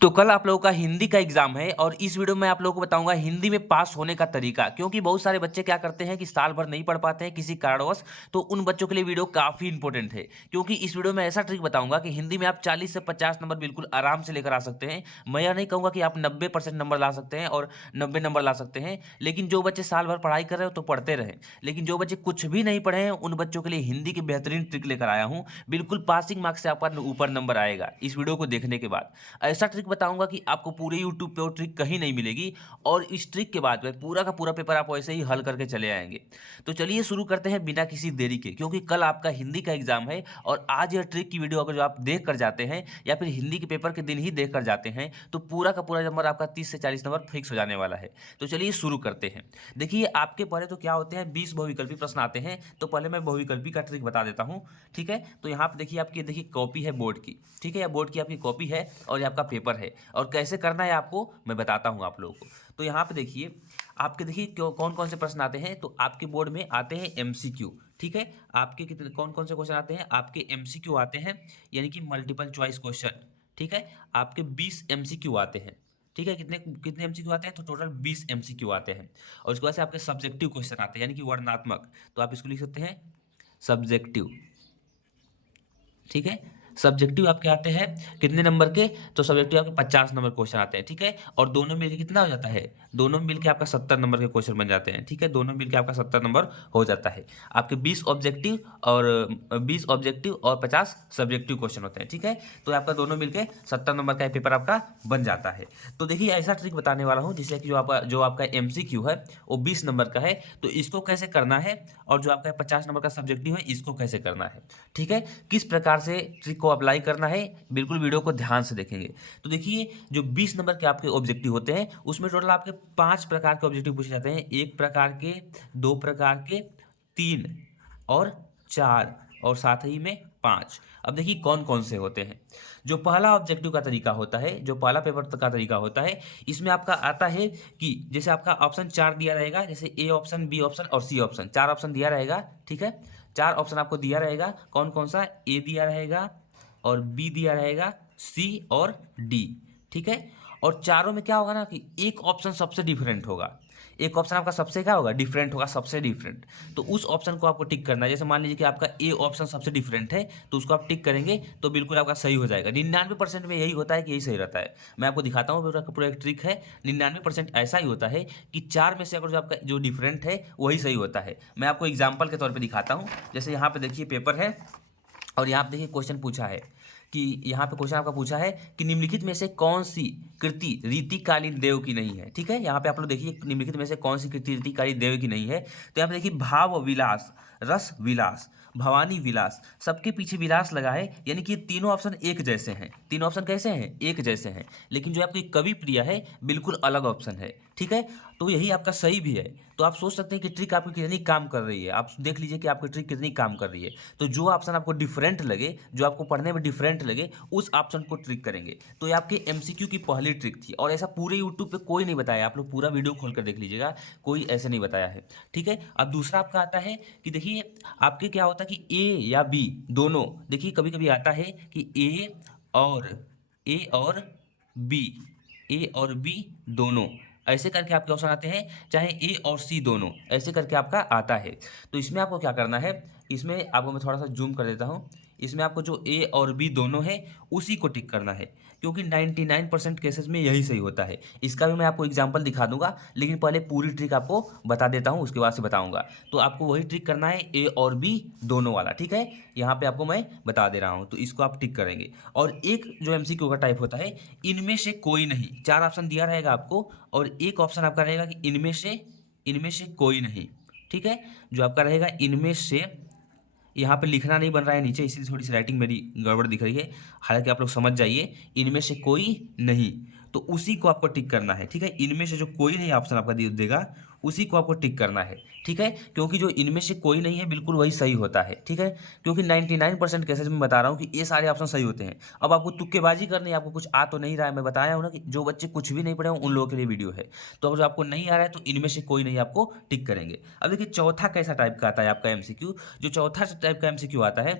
तो कल आप लोगों का हिंदी का एग्जाम है और इस वीडियो में आप लोगों को बताऊंगा हिंदी में पास होने का तरीका। क्योंकि बहुत सारे बच्चे क्या करते हैं कि साल भर नहीं पढ़ पाते हैं किसी कारणवश। तो उन बच्चों के लिए वीडियो काफी इंपॉर्टेंट है, क्योंकि इस वीडियो में ऐसा ट्रिक बताऊंगा कि हिंदी में आप 40 से 50 नंबर बिल्कुल आराम से लेकर आ सकते हैं। मैं यह नहीं कहूंगा कि आप 90% नंबर ला सकते हैं और 90 नंबर ला सकते हैं, लेकिन जो बच्चे साल भर पढ़ाई कर रहे हो तो पढ़ते रहे, लेकिन जो बच्चे कुछ भी नहीं पढ़े हैं उन बच्चों के लिए हिंदी की बेहतरीन ट्रिक लेकर आया हूं। बिल्कुल पासिंग मार्क्स से आपका ऊपर नंबर आएगा इस वीडियो को देखने के बाद। ऐसा ट्रिक बताऊंगा कि आपको पूरे यूट्यूब पे वो ट्रिक कहीं नहीं मिलेगी, और इस ट्रिक के बाद में पूरा का पूरा पेपर आप वैसे ही हल करके चले आएंगे। तो चलिए शुरू करते हैं बिना किसी देरी के, क्योंकि कल आपका हिंदी का एग्जाम है और आज यह ट्रिक की वीडियो अगर जो आप देख कर जाते हैं या फिर हिंदी के पेपर के दिन ही देख कर जाते हैं तो पूरा का पूरा नंबर आपका 30 से 40 नंबर फिक्स हो जाने वाला है। तो चलिए शुरू करते हैं। देखिए आपके पहले तो क्या होते हैं, 20 बहुविकल्पी प्रश्न आते हैं। तो पहले मैं बहुविकल्पी का ट्रिक बता देता हूँ। ठीक है, तो यहाँ पे देखिए आपकी देखिए कॉपी है बोर्ड की। ठीक है, या बोर्ड की आपकी कॉपी है और ये आपका पेपर है, और कैसे करना है आपको मैं बताता हूँ आप लोगों को। तो यहाँ पे देखिए आपके देखिए कौन कौन से प्रश्न आते हैं। तो आपके बोर्ड में आते हैं एमसीक्यू। ठीक है, आपके कितने कौन कौन से क्वेश्चन आते हैं, आपके एमसीक्यू आते हैं, यानी कि मल्टीपल चॉइस क्वेश्चन। ठीक है, आपके 20 एमसीक्यू आते हैं। ठीक है, कितने कितने एमसीक्यू आते हैं, तो टोटल 20 एमसीक्यू आते हैं। और उसके बाद से आपके सब्जेक्टिव क्वेश्चन आते हैं, यानी कि वर्णनात्मक। तो आप इसको लिख सकते हैं सब्जेक्टिव। ठीक है, सब्जेक्टिव आपके आते हैं कितने नंबर के, तो सब्जेक्टिव आपके 50 नंबर क्वेश्चन आते हैं। ठीक है, और दोनों मिलके कितना हो जाता है, दोनों मिलके आपका 70 नंबर के क्वेश्चन बन जाते हैं। ठीक है, दोनों मिलके आपका 70 नंबर हो जाता है। आपके 20 ऑब्जेक्टिव और 50 सब्जेक्टिव क्वेश्चन होते हैं। ठीक है, तो आपका दोनों मिलके 70 नंबर का पेपर आपका बन जाता है। तो देखिए ऐसा ट्रिक बताने वाला हूँ जिससे कि जो आपका एमसीक्यू है वो 20 नंबर का है, तो इसको कैसे करना है, और जो आपका 50 नंबर का सब्जेक्टिव है इसको कैसे करना है। ठीक है, किस प्रकार से ट्रिक को अप्लाई करना है, बिल्कुल वीडियो को ध्यान से देखेंगे। तो देखिए जो 20 नंबर के आपके ऑब्जेक्टिव होते हैं उसमें टोटल आपके 5 प्रकार के ऑब्जेक्टिव पूछे जाते हैं। 1 प्रकार के, 2 प्रकार के, 3 और 4, और साथ ही में 5। अब देखिए कौन कौन से होते हैं। जो पहला ऑब्जेक्टिव का तरीका होता है, जो पहला पेपर का तरीका होता है, इसमें आपका आता है कि जैसे आपका ऑप्शन 4 दिया रहेगा, जैसे ए ऑप्शन, बी ऑप्शन और सी ऑप्शन, 4 ऑप्शन दिया रहेगा। ठीक है, 4 ऑप्शन आपको दिया रहेगा। कौन कौन सा, ए दिया रहेगा और बी दिया रहेगा, सी और डी। ठीक है, और चारों में क्या होगा ना कि एक ऑप्शन सबसे डिफरेंट होगा। एक ऑप्शन आपका सबसे क्या होगा, डिफरेंट होगा, सबसे डिफरेंट। तो उस ऑप्शन को आपको टिक करना है। जैसे मान लीजिए कि आपका ए ऑप्शन सबसे डिफरेंट है, तो उसको आप टिक करेंगे तो बिल्कुल आपका सही हो जाएगा। 99% में यही होता है कि यही सही रहता है। मैं आपको दिखाता हूँ, पूरा पूरा एक ट्रिक है। 99% ऐसा ही होता है कि 4 में से अगर जो आपका जो डिफरेंट है वही सही होता है। मैं आपको एग्जाम्पल के तौर पर दिखाता हूँ। जैसे यहाँ पे देखिए पेपर है और यहाँ पे देखिए क्वेश्चन पूछा है कि यहाँ पे क्वेश्चन आपका पूछा है कि निम्नलिखित में से कौन सी कृति रीतिकालीन देव की नहीं है। ठीक है, यहाँ पे आप लोग देखिए निम्नलिखित में से कौन सी कृति रीतिकालीन देव की नहीं है। तो यहाँ पे देखिए भाव विलास, रस विलास, भवानी विलास, सबके पीछे विलास लगा है, यानी कि तीनों ऑप्शन एक जैसे हैं। तीनों ऑप्शन कैसे हैं, एक जैसे हैं, लेकिन जो आपकी कवि प्रिया है बिल्कुल अलग ऑप्शन है। ठीक है, तो यही आपका सही भी है। तो आप सोच सकते हैं कि ट्रिक आपकी कितनी काम कर रही है। आप देख लीजिए कि आपकी ट्रिक कितनी काम कर रही है। तो जो ऑप्शन आपको डिफरेंट लगे, जो आपको पढ़ने में डिफरेंट लगे, उस ऑप्शन को ट्रिक करेंगे। तो ये आपके एमसीक्यू की पहली ट्रिक थी, और ऐसा पूरे यूट्यूब पे कोई नहीं बताया। आप लोग पूरा वीडियो खोल कर देख लीजिएगा, कोई ऐसे नहीं बताया है। ठीक है, अब दूसरा आपका आता है कि देखिए आपके क्या होता है कि ए या बी दोनों, देखिए कभी कभी आता है कि और ए और बी, ए और बी दोनों, ऐसे करके आपके ऑप्शन आते हैं, चाहे ए और सी दोनों, ऐसे करके आपका आता है। तो इसमें आपको क्या करना है, इसमें आपको मैं थोड़ा सा जूम कर देता हूँ। इसमें आपको जो ए और बी दोनों है उसी को टिक करना है, क्योंकि 99% केसेस में यही सही होता है। इसका भी मैं आपको एग्जांपल दिखा दूंगा, लेकिन पहले पूरी ट्रिक आपको बता देता हूँ, उसके बाद से बताऊंगा। तो आपको वही ट्रिक करना है, ए और बी दोनों वाला। ठीक है, यहाँ पे आपको मैं बता दे रहा हूँ, तो इसको आप टिक करेंगे। और एक जो एमसीक्यू का टाइप होता है, इनमें से कोई नहीं, 4 ऑप्शन दिया रहेगा आपको, और एक ऑप्शन आपका रहेगा कि इनमें से कोई नहीं। ठीक है, जो आपका रहेगा इनमें से, यहाँ पे लिखना नहीं बन रहा है नीचे, इसलिए थोड़ी सी राइटिंग मेरी गड़बड़ दिख रही है। हालांकि आप लोग समझ जाइए, इनमें से कोई नहीं, तो उसी को आपको टिक करना है। ठीक है, इनमें से जो कोई नहीं ऑप्शन आपका देगा उसी को आपको टिक करना है। ठीक है, क्योंकि जो इनमें से कोई नहीं है बिल्कुल वही सही होता है। ठीक है, क्योंकि 99% केसेज में बता रहा हूँ कि ये सारे ऑप्शन सही होते हैं। अब आपको तुक्केबाजी करनी है, आपको कुछ आ तो नहीं रहा है, मैं बताया हूँ ना कि जो बच्चे कुछ भी नहीं पढ़े हों उन लोगों के लिए वीडियो है। तो अगर जो आपको नहीं आ रहा है तो इनमें से कोई नहीं आपको टिक करेंगे। अब देखिए चौथा कैसा टाइप का आता है आपका एमसीक्यू। जो चौथा टाइप का एमसीक्यू आता है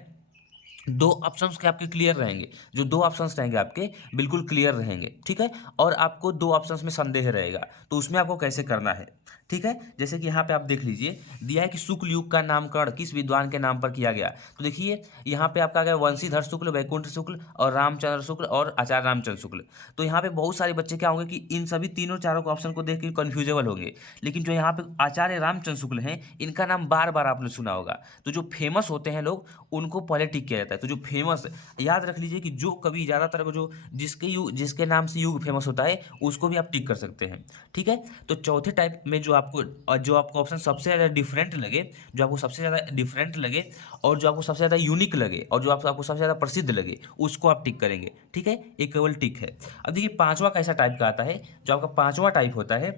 दो ऑप्शंस के आपके क्लियर रहेंगे, जो दो ऑप्शंस रहेंगे आपके बिल्कुल क्लियर रहेंगे, ठीक है। और आपको दो ऑप्शंस में संदेह रहेगा, तो उसमें आपको कैसे करना है, ठीक है। जैसे कि यहाँ पे आप देख लीजिए, दिया है कि शुक्ल युग का नामकरण किस विद्वान के नाम पर किया गया। तो देखिए यहाँ पे आपका आ गया वंशीधर शुक्ल, वैकुंठ शुक्ल और रामचंद्र शुक्ल और आचार्य रामचंद्र शुक्ल। तो यहाँ पे बहुत सारे बच्चे क्या होंगे कि इन सभी तीनों चारों को ऑप्शन को देख के कन्फ्यूजेबल होंगे। लेकिन जो यहाँ पे आचार्य रामचंद्र शुक्ल हैं, इनका नाम बार बार आपने सुना होगा। तो जो फेमस होते हैं लोग, उनको पहले टिक किया जाता है। तो जो फेमस, याद रख लीजिए कि जो कभी ज़्यादातर को जो जिसके नाम से युग फेमस होता है, उसको भी आप टिक कर सकते हैं, ठीक है। तो चौथे टाइप में जो आपको ऑप्शन सबसे ज़्यादा डिफरेंट लगे, जो आपको सबसे ज़्यादा डिफरेंट लगे और जो आपको सबसे ज़्यादा यूनिक लगे और जो आपको सबसे ज़्यादा प्रसिद्ध लगे, उसको आप टिक करेंगे, ठीक है। ये केवल टिक है। अब देखिए पांचवा कैसा टाइप का आता है, जो आपका पांचवा टाइप होता है,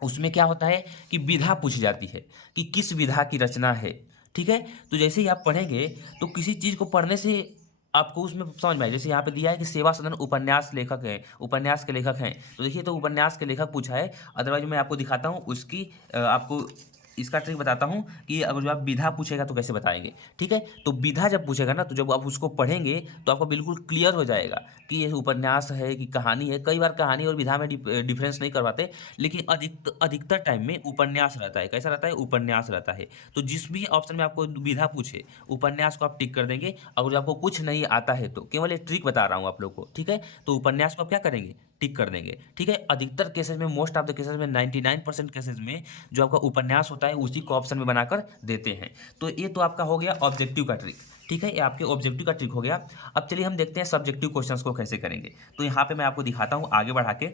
उसमें क्या होता है कि विधा पूछी जाती है कि किस विधा की रचना है, ठीक है। तो जैसे ही आप पढ़ेंगे, तो किसी चीज़ को पढ़ने से आपको उसमें समझ में आए। जैसे यहाँ पे दिया है कि सेवा सदन उपन्यास लेखक है, उपन्यास के लेखक हैं। तो देखिए, तो उपन्यास के लेखक पूछा है। अदरवाइज मैं आपको दिखाता हूँ उसकी आपको इसका ट्रिक बताता हूँ कि अगर जो आप विधा पूछेगा तो कैसे बताएंगे, ठीक है। तो विधा जब पूछेगा ना, तो जब आप उसको पढ़ेंगे तो आपको बिल्कुल क्लियर हो जाएगा कि ये उपन्यास है कि कहानी है। कई बार कहानी और विधा में डिफरेंस नहीं करवाते, लेकिन अधिकतर टाइम में उपन्यास रहता है। कैसा रहता है? उपन्यास रहता है। तो जिस भी ऑप्शन में आपको विधा पूछे, उपन्यास को आप टिक कर देंगे। अगर जो आपको कुछ नहीं आता है, तो केवल एक ट्रिक बता रहा हूँ आप लोग को, ठीक है। तो उपन्यास को आप क्या करेंगे? टिक कर देंगे, ठीक है। अधिकतर केसेस में, मोस्ट ऑफ द केसेस में, 99% केसेस में जो आपका उपन्यास होता है उसी को ऑप्शन में बनाकर देते हैं। तो ये तो आपका हो गया ऑब्जेक्टिव का ट्रिक, ठीक है। ये आपके ऑब्जेक्टिव का ट्रिक हो गया। अब चलिए हम देखते हैं सब्जेक्टिव क्वेश्चंस को कैसे करेंगे। तो यहाँ पे मैं आपको दिखाता हूँ आगे बढ़ा के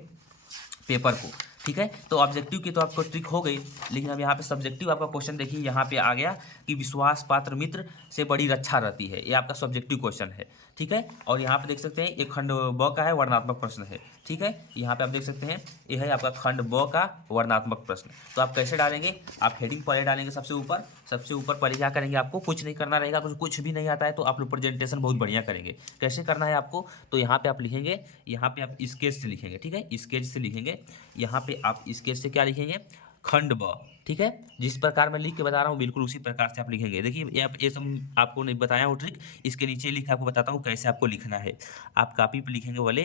पेपर को, ठीक है। तो ऑब्जेक्टिव की तो आपको ट्रिक हो गई, लेकिन अब यहाँ पे सब्जेक्टिव आपका क्वेश्चन देखिए, यहाँ पे आ गया कि विश्वास पात्र मित्र से बड़ी रक्षा रहती है। ये आपका सब्जेक्टिव क्वेश्चन है, ठीक है। और यहाँ पे देख सकते हैं एक खंड ब का है, वर्णनात्मक प्रश्न है, ठीक है। यहाँ पे आप देख सकते हैं ये है आपका खंड ब का वर्णनात्मक प्रश्न। तो आप कैसे डालेंगे? आप हेडिंग पहले डालेंगे सबसे ऊपर। सबसे ऊपर पहले क्या करेंगे? आपको कुछ नहीं करना रहेगा। कुछ भी नहीं आता है तो आप लोग प्रेजेंटेशन बहुत बढ़िया करेंगे। कैसे करना है आपको? तो यहाँ पे आप लिखेंगे, यहाँ पे आप स्केच से लिखेंगे, ठीक है। स्केच से लिखेंगे। यहाँ पे आप स्केच से क्या लिखेंगे? खंड ब, ठीक है। जिस प्रकार मैं लिख के बता रहा हूँ बिल्कुल उसी प्रकार से आप लिखेंगे। देखिए ये सब आपको नहीं बताया हूँ ट्रिक, इसके नीचे लिख आपको बताता हूँ कैसे आपको लिखना है। आप कॉपी पे लिखेंगे वाले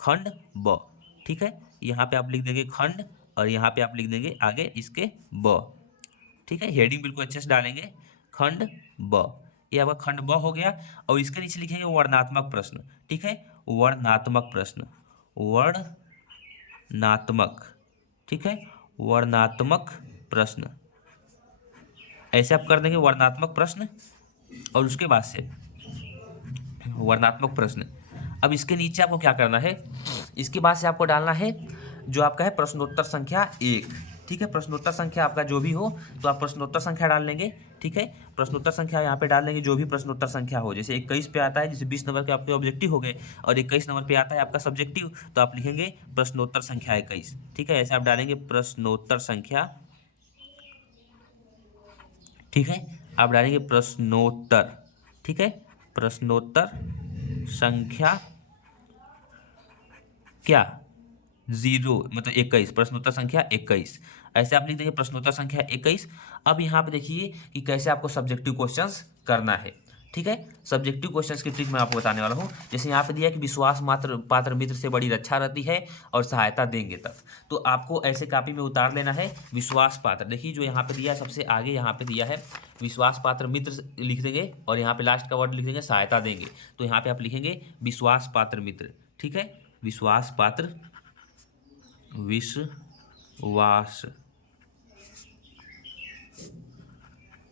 खंड ब, ठीक है। यहाँ पे आप लिख देंगे खंड और यहाँ पे आप लिख देंगे आगे इसके ब, ठीक है। हेडिंग बिल्कुल अच्छे से डालेंगे, खंड ब। ये आपका खंड ब हो गया। और इसके नीचे लिखेंगे वर्णनात्मक प्रश्न, ठीक है। वर्णनात्मक प्रश्न, वर्णनात्मक, ठीक है। वर्णनात्मक प्रश्न, ऐसे आप कर देंगे वर्णनात्मक प्रश्न। और उसके बाद से वर्णनात्मक प्रश्न, अब इसके नीचे आपको क्या करना है? इसके बाद से आपको डालना है जो आपका है प्रश्नोत्तर संख्या 1, ठीक है। प्रश्नोत्तर संख्या आपका जो भी हो, तो आप प्रश्नोत्तर संख्या डाल लेंगे, ठीक है। प्रश्नोत्तर संख्या यहाँ पे डाल लेंगे जो भी प्रश्नोत्तर संख्या हो। जैसे 21 पे आता है, जैसे 20 नंबर के आपके ऑब्जेक्टिव हो गए, और 21 नंबर पे आता है आपका सब्जेक्टिव, तो आप लिखेंगे प्रश्नोत्तर संख्या 21, ठीक है। ऐसे आप डालेंगे प्रश्नोत्तर संख्या, ठीक है। आप डालेंगे प्रश्नोत्तर, ठीक है। प्रश्नोत्तर संख्या क्या? 0 मतलब 21, प्रश्नोत्तर संख्या 21। ऐसे आप लिख देंगे प्रश्नोत्तर संख्या 21। अब यहाँ पे देखिए कि कैसे आपको सब्जेक्टिव क्वेश्चंस करना है, ठीक है। सब्जेक्टिव क्वेश्चंस की ट्रिक मैं आपको बताने वाला हूँ। जैसे यहाँ पे दिया है कि विश्वास मात्र पात्र मित्र से बड़ी रक्षा रहती है और सहायता देंगे तब। तो आपको ऐसे कॉपी में उतार लेना है विश्वास पात्र। देखिए जो यहाँ पे दिया है सबसे आगे, यहाँ पे दिया है विश्वास पात्र मित्र लिख देंगे, और यहाँ पे लास्ट का वर्ड लिख देंगे सहायता देंगे। तो यहाँ पे आप लिखेंगे विश्वास पात्र मित्र, ठीक है। विश्वास पात्र, विश्वास,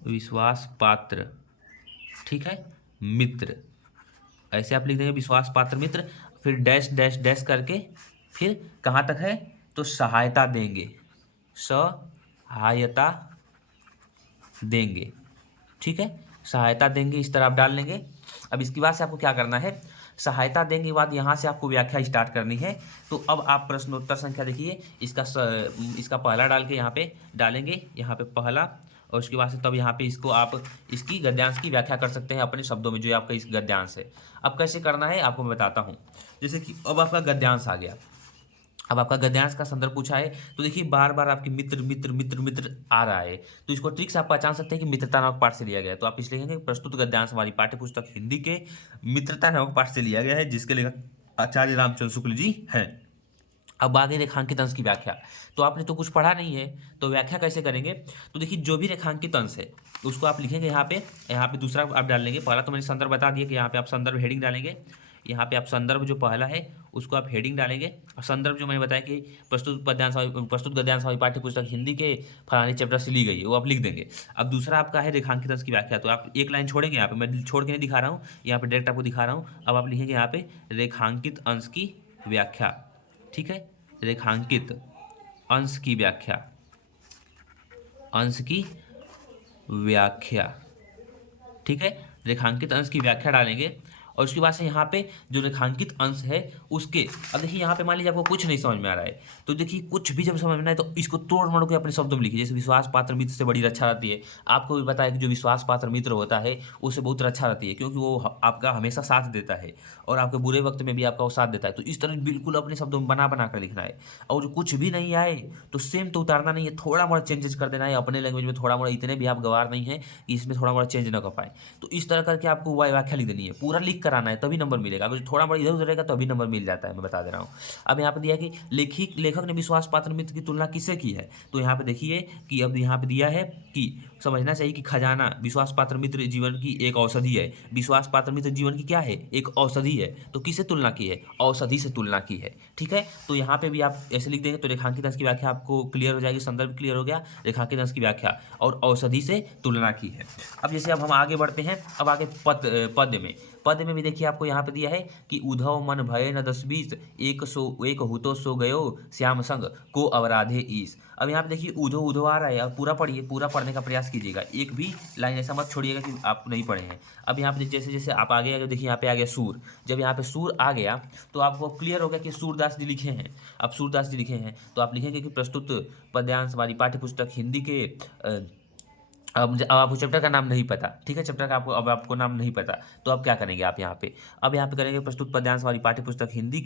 विश्वास पात्र, ठीक है, मित्र। ऐसे आप लिख देंगे विश्वास पात्र मित्र, फिर डैश डैश डैश करके, फिर कहाँ तक है? तो सहायता देंगे, सहायता देंगे, ठीक है। सहायता देंगे इस तरह आप डाल लेंगे। अब इसके बाद से आपको क्या करना है? सहायता देंगे के बाद यहाँ से आपको व्याख्या स्टार्ट करनी है। तो अब आप प्रश्नोत्तर संख्या देखिए, इसका पहला डाल के यहाँ पे डालेंगे, यहाँ पे पहला, और उसके बाद से तब यहाँ पे इसको आप इसकी गद्यांश की व्याख्या कर सकते हैं अपने शब्दों में, जो आपका इस गद्यांश है। अब कैसे करना है आपको मैं बताता हूँ। जैसे कि अब आपका गद्यांश आ गया, अब आपका गद्यांश का संदर्भ पूछा है तो देखिए बार बार आपके मित्र मित्र मित्र मित्र आ रहा है, तो इसको ट्रिक से आप पहचान सकते हैं कि मित्रता नामक पाठ से लिया गया है। तो आप इस लिखेंगे प्रस्तुत गद्यांश हमारी पाठ्य पुस्तक हिंदी के मित्रता नामक पाठ से लिया गया है, जिसके लेखक आचार्य रामचंद्र शुक्ल जी हैं। अब आगे रेखांकित अंश की व्याख्या। तो आपने तो कुछ पढ़ा नहीं है, तो व्याख्या कैसे करेंगे? तो देखिए जो भी रेखांकित अंश है उसको आप लिखेंगे यहाँ पे दूसरा आप डाल लेंगे। पहला तो मैंने संदर्भ बता दिया कि यहाँ पे आप संदर्भ हेडिंग डालेंगे। यहाँ पे आप संदर्भ जो पहला है उसको आप हेडिंग डालेंगे, और संदर्भ जो मैंने बताया कि प्रस्तुत गद्यांश वाली पाठ्य पुस्तक हिंदी के फलाने चैप्टर से ली गई है, वो आप लिख देंगे। अब दूसरा आपका है रेखांकित अंश की व्याख्या। तो आप एक लाइन छोड़ेंगे, यहाँ पे मैं छोड़ के नहीं दिखा रहा हूँ, यहाँ पे डायरेक्ट आपको दिखा रहा हूँ। अब आप लिखेंगे यहाँ पे रेखांकित अंश की व्याख्या। ठीक है, रेखांकित अंश की व्याख्या, अंश की व्याख्या। ठीक है, रेखांकित अंश की व्याख्या डालेंगे, और उसके बाद से यहाँ पे जो रेखांकित अंश है उसके, अब देखिए यहाँ पे मान लीजिए आपको कुछ नहीं समझ में आ रहा है, तो देखिए कुछ भी जब समझ में आए तो इसको तोड़ मरोड़ के अपने शब्दों में लिखिए। जैसे विश्वास पात्र मित्र से बड़ी रक्षा रहती है, आपको भी पता है कि जो विश्वास पात्र मित्र होता है उससे बहुत रक्षा रहती है, क्योंकि वो आपका हमेशा साथ देता है और आपके बुरे वक्त में भी आपका वो साथ देता है। तो इस तरह बिल्कुल अपने शब्दों में बना बना कर लिखना है, और जो कुछ भी नहीं आए तो सेम तो उतारना नहीं है, थोड़ा मोड़ा चेंजेस कर देना है अपने लैंग्वेज में। थोड़ा मोड़ा, इतने भी आप गवार नहीं है कि इसमें थोड़ा मोड़ा चेंज न कर पाए। तो इस तरह करके आपको व्याख्या लिख देनी है, पूरा लिख कर आना है, तभी नंबर मिलेगा। अगर थोड़ा बड़ा इधर उधर रहेगा तो अभी नंबर मिल जाता है, मैं बता दे रहा हूँ। अब यहाँ पे दिया कि लेखक ने विश्वास पात्र मित्र की तुलना किससे की है? तो यहाँ पे देखिए कि अब यहाँ पे दिया है कि समझना चाहिए कि खजाना विश्वास पात्र मित्र जीवन की एक औषधि है। विश्वास पात्र मित्र जीवन की क्या है? एक औषधि है। तो किससे तुलना की है? औषधि से तुलना की है। ठीक है, तो यहाँ पे भी आप ऐसे लिख देंगे तो रेखांकित अंश की व्याख्या आपको क्लियर हो जाएगी। संदर्भ क्लियर हो गया, रेखांकित अंश की व्याख्या और औषधि से तुलना की है। अब जैसे अब हम आगे बढ़ते हैं, अब आगे पद में भी देखिए आपको यहाँ पे दिया है कि उधव मन भय न 10-20 एक हुतो सो गयो श्याम संग को अवराधे ईस। अब यहाँ पे देखिए उधो उधो आ रहा है, अब पूरा पढ़िए, पूरा पढ़ने का प्रयास कीजिएगा, एक भी लाइन ऐसा मत छोड़िएगा कि आप नहीं पढ़े हैं। अब यहाँ पे जैसे जैसे आप आगे आगे देखिए, यहाँ पे आ गया सूर। जब यहाँ पे सूर आ गया तो आपको क्लियर हो गया कि सूरदास जी लिखे हैं। अब सूरदास जी लिखे हैं तो आप लिखेंगे कि प्रस्तुत पद्यांश हमारी पाठ्य पुस्तक हिंदी के अब आपको चैप्टर का नाम नहीं पता। ठीक है, चैप्टर का आपको नाम नहीं पता, तो अब क्या करेंगे आप यहाँ पे? अब यहाँ पे करेंगे प्रस्तुत पद्यांश वाली पाठ्य पुस्तक हिंदी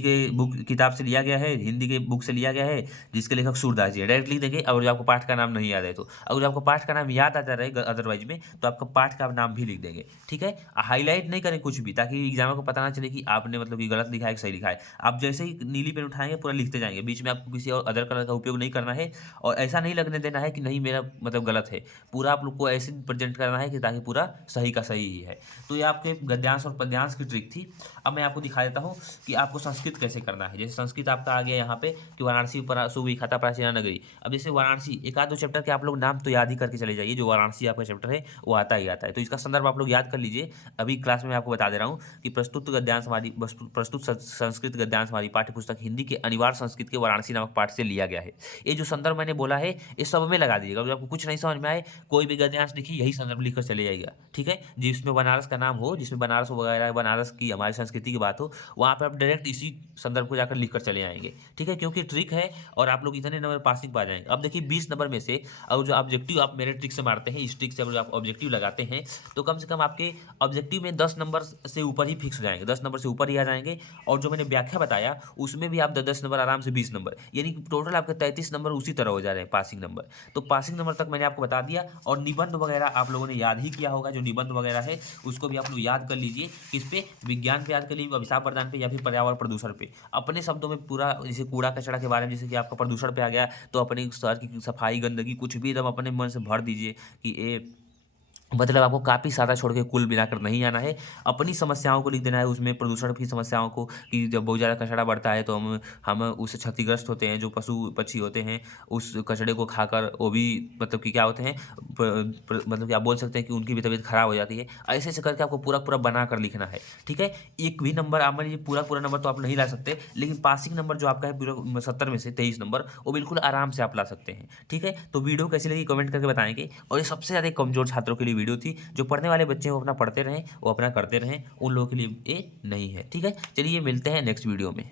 के बुक किताब से लिया गया है, हिंदी के बुक से लिया गया है, जिसके लेखक सूरदास जी है। डायरेक्ट लिख देंगे। और जो आपको पाठ का नाम नहीं याद है, तो अगर आपको पाठ का नाम याद आता रहे अदरवाइज में, तो आपका पाठ का नाम भी लिख देंगे। ठीक है, हाईलाइट नहीं करें कुछ भी, ताकि एग्जाम को पता ना चले कि आपने मतलब कि गलत लिखा है कि सही लिखा है। आप जैसे ही नीली पेन उठाएंगे पूरा लिखते जाएंगे, बीच में आपको किसी और अदर कलर का उपयोग नहीं करना है, और ऐसा नहीं लगने देना है कि नहीं मेरा मतलब गलत है। पूरा आप लोग को ऐसे प्रेजेंट करना है कि ताकि पूरा सही का सही ही है। तो ये आपके गद्यांश और पद्यांश की ट्रिक थी। अब मैं आपको दिखा देता हूँ कि आपको संस्कृत कैसे करना है। जैसे संस्कृत आपका आ गया यहाँ पे कि वाराणसी सुविख्याता प्राचीन नगरी। अब जैसे वाराणसी एक आध दो चैप्टर के आप लोग नाम तो याद ही करके चले जाइए, जो वाराणसी आपका चैप्टर है वो आता ही आता है। तो इसका संदर्भ आप लोग याद कर लीजिए। अभी क्लास में मैं आपको बता दे रहा हूँ कि प्रस्तुत संस्कृत गद्यांश हमारी पाठ्य पुस्तक हिंदी के अनिवार्य संस्कृत के वाराणसी नामक पाठ से लिया गया है। ये जो संदर्भ मैंने बोला है ये सब में लगा दीजिएगा। आपको कुछ नहीं समझ में आए, कोई भी गद्यांश लिखिए, यही संदर्भ लिखकर चले जाइएगा। ठीक है, जिसमें बनारस का नाम हो, जिसमें बनारस वगैरह बनारस की हमारी संस्कृति की बात हो, वहाँ पे आप डायरेक्ट इसी संदर्भ को जाकर लिखकर चले आएंगे। ठीक है, क्योंकि ट्रिक है और आप लोग इतने नंबर पासिंग पा जाएंगे। अब देखिए 20 नंबर में से और जो ऑब्जेक्टिव आप मेरे ट्रिक से मारते हैं, इस ट्रिक से अगर आप ऑब्जेक्टिव लगाते हैं तो कम से कम आपके ऑब्जेक्टिव में 10 नंबर से ऊपर ही फिक्स हो जाएंगे, 10 नंबर से ऊपर ही आ जाएंगे। और जो मैंने व्याख्या बताया उसमें भी आप 10 नंबर आराम से 20 नंबर, यानी कि टोटल आपके 33 नंबर उसी तरह हो जा रहे हैं पासिंग नंबर। तो पासिंग नंबर तक मैंने आपको बता दिया। और निबंध वगैरह आप लोगों ने याद ही किया होगा, जो निबंध वगैरह है उसको भी आप लोग याद कर लीजिए। किस पे? विज्ञान पे याद कर लीजिए, अभिशाप वरदान पे, या फिर पर्यावरण प्रदूषण पे। अपने शब्दों में पूरा, जैसे कूड़ा कचरा के बारे में, जैसे कि आपका प्रदूषण पे आ गया तो अपने शहर की सफाई गंदगी कुछ भी एकदम अपने मन से भर दीजिए कि ये मतलब आपको काफ़ी सारा छोड़ के कुल मिलाकर नहीं आना है। अपनी समस्याओं को लिख देना है उसमें, प्रदूषण की समस्याओं को, कि जब बहुत ज़्यादा कचरा बढ़ता है तो हम उससे क्षतिग्रस्त होते हैं। जो पशु पक्षी होते हैं उस कचड़े को खाकर वो भी मतलब कि क्या होते हैं, मतलब कि आप बोल सकते हैं कि उनकी भी तबीयत खराब हो जाती है। ऐसे ऐसे करके आपको पूरा पूरा बना कर लिखना है। ठीक है, एक भी नंबर आप मान लीजिए पूरा पूरा नंबर तो आप नहीं ला सकते, लेकिन पासिंग नंबर जो आपका है पूरा 70 में से 23 नंबर वो बिल्कुल आराम से आप ला सकते हैं। ठीक है, तो वीडियो कैसी लगी कमेंट करके बताएंगे। और ये सबसे ज़्यादा कमजोर छात्रों के लिए वीडियो थी। जो पढ़ने वाले बच्चे हैं वो अपना पढ़ते रहें, वो अपना करते रहें, उन लोगों के लिए ये नहीं है। ठीक है, चलिए मिलते हैं नेक्स्ट वीडियो में।